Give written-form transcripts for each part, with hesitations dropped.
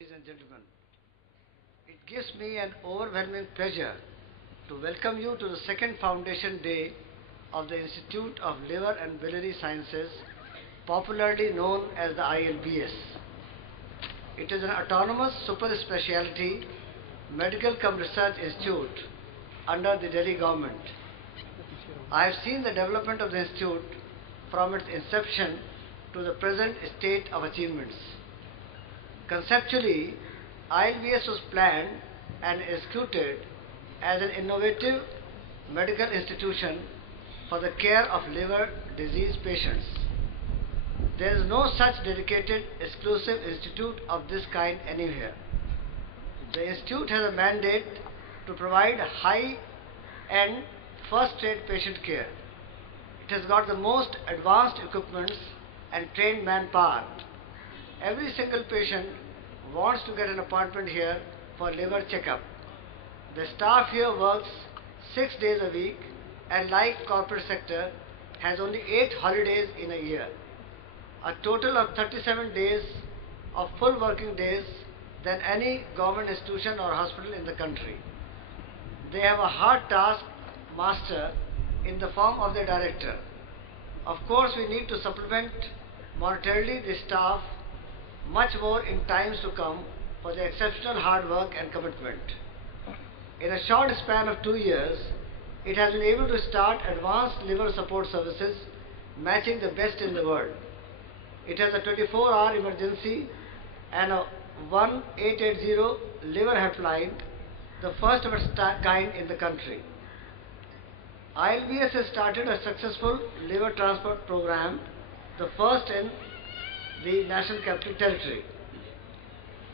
Ladies and gentlemen, it gives me an overwhelming pleasure to welcome you to the second Foundation Day of the Institute of Liver and Biliary Sciences, popularly known as the ILBS. It is an autonomous super specialty medical cum research institute under the Delhi government. I have seen the development of the institute from its inception to the present state of achievements. Conceptually, ILBS was planned and executed as an innovative medical institution for the care of liver disease patients. There is no such dedicated exclusive institute of this kind anywhere. The institute has a mandate to provide high-end first-rate patient care. It has got the most advanced equipments and trained manpower. Every single patient wants to get an appointment here for liver checkup. The staff here works 6 days a week and, like corporate sector, has only 8 holidays in a year. A total of 37 days of full working days than any government institution or hospital in the country. They have a hard task master in the form of their director. Of course, we need to supplement monetarily the staff much more in times to come for their exceptional hard work and commitment. In a short span of 2 years, it has been able to start advanced liver support services matching the best in the world. It has a 24-hour emergency and a 1880 liver helpline, the first of its kind in the country. ILBS has started a successful liver transport program, the first in the National Capital Territory.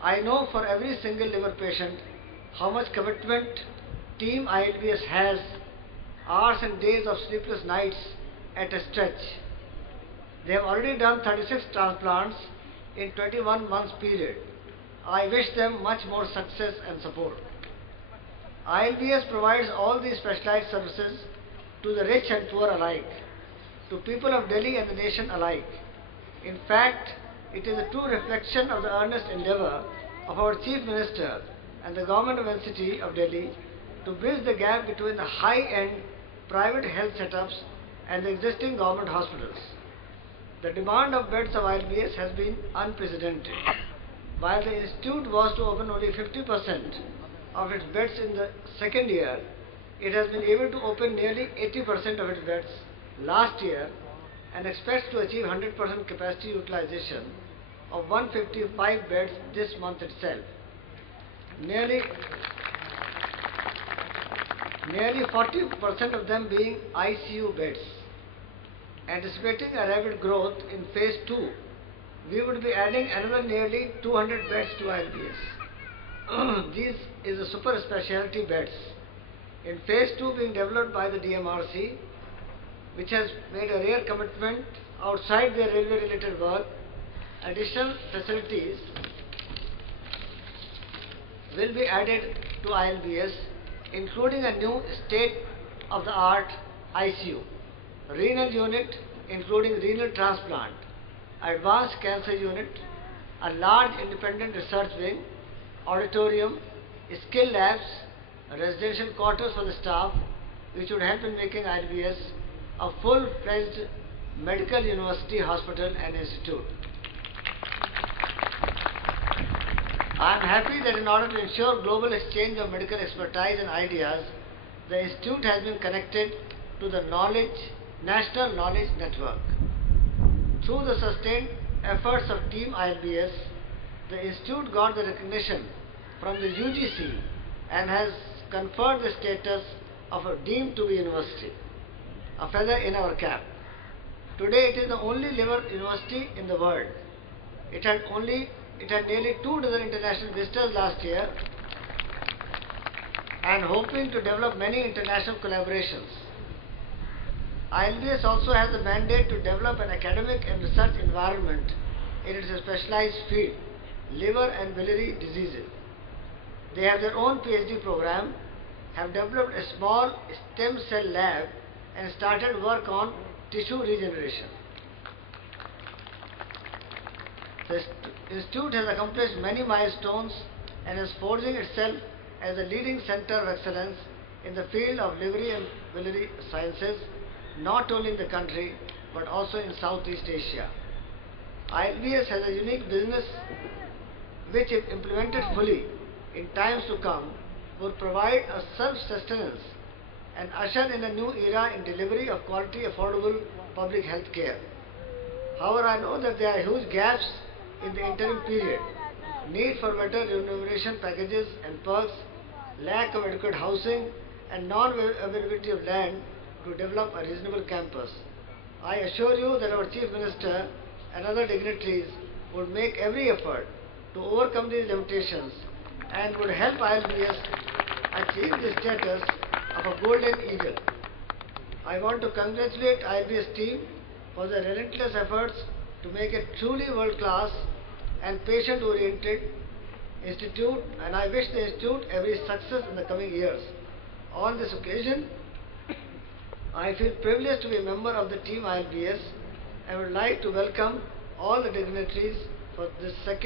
I know for every single liver patient how much commitment Team ILBS has, hours and days of sleepless nights at a stretch. They have already done 36 transplants in 21 months period. I wish them much more success and support. ILBS provides all these specialized services to the rich and poor alike, to people of Delhi and the nation alike. In fact, it is a true reflection of the earnest endeavour of our Chief Minister and the Government of NCT of Delhi to bridge the gap between the high-end private health setups and the existing government hospitals. The demand of beds of ILBS has been unprecedented. While the institute was to open only 50% of its beds in the second year, it has been able to open nearly 80% of its beds last year and expects to achieve 100% capacity utilization of 155 beds this month itself. Nearly 40% of them being ICU beds. Anticipating a rapid growth in phase 2, we would be adding another nearly 200 beds to ILBS. These is the super specialty beds. In phase 2 being developed by the DMRC, which has made a rare commitment outside their railway related work, additional facilities will be added to ILBS, including a new state-of-the-art ICU, renal unit including renal transplant, advanced cancer unit, a large independent research wing, auditorium, skill labs, residential quarters for the staff, which would help in making ILBS a full-fledged medical university, hospital and institute. I am happy that in order to ensure global exchange of medical expertise and ideas, the institute has been connected to the National Knowledge Network. Through the sustained efforts of Team ILBS, the institute got the recognition from the UGC and has conferred the status of a deemed to be university, a feather in our cap. Today it is the only liver university in the world. It had nearly 2 dozen international visitors last year and hoping to develop many international collaborations. ILBS also has the mandate to develop an academic and research environment in its specialized field, liver and biliary diseases. They have their own PhD program, have developed a small stem cell lab and started work on tissue regeneration. The institute has accomplished many milestones and is forging itself as a leading center of excellence in the field of livery and biliary sciences, not only in the country but also in Southeast Asia. ILBS has a unique business which, if implemented fully in times to come, would provide a self-sustenance and usher in a new era in delivery of quality, affordable public health care. However, I know that there are huge gaps in the interim period: need for better remuneration packages and perks, lack of adequate housing, and non-availability of land to develop a reasonable campus. I assure you that our Chief Minister and other dignitaries would make every effort to overcome these limitations and would help ILBS achieve the status of a golden eagle. I want to congratulate ILBS team for their relentless efforts to make a truly world-class and patient-oriented institute, and I wish the institute every success in the coming years. On this occasion, I feel privileged to be a member of the team ILBS and would like to welcome all the dignitaries for this second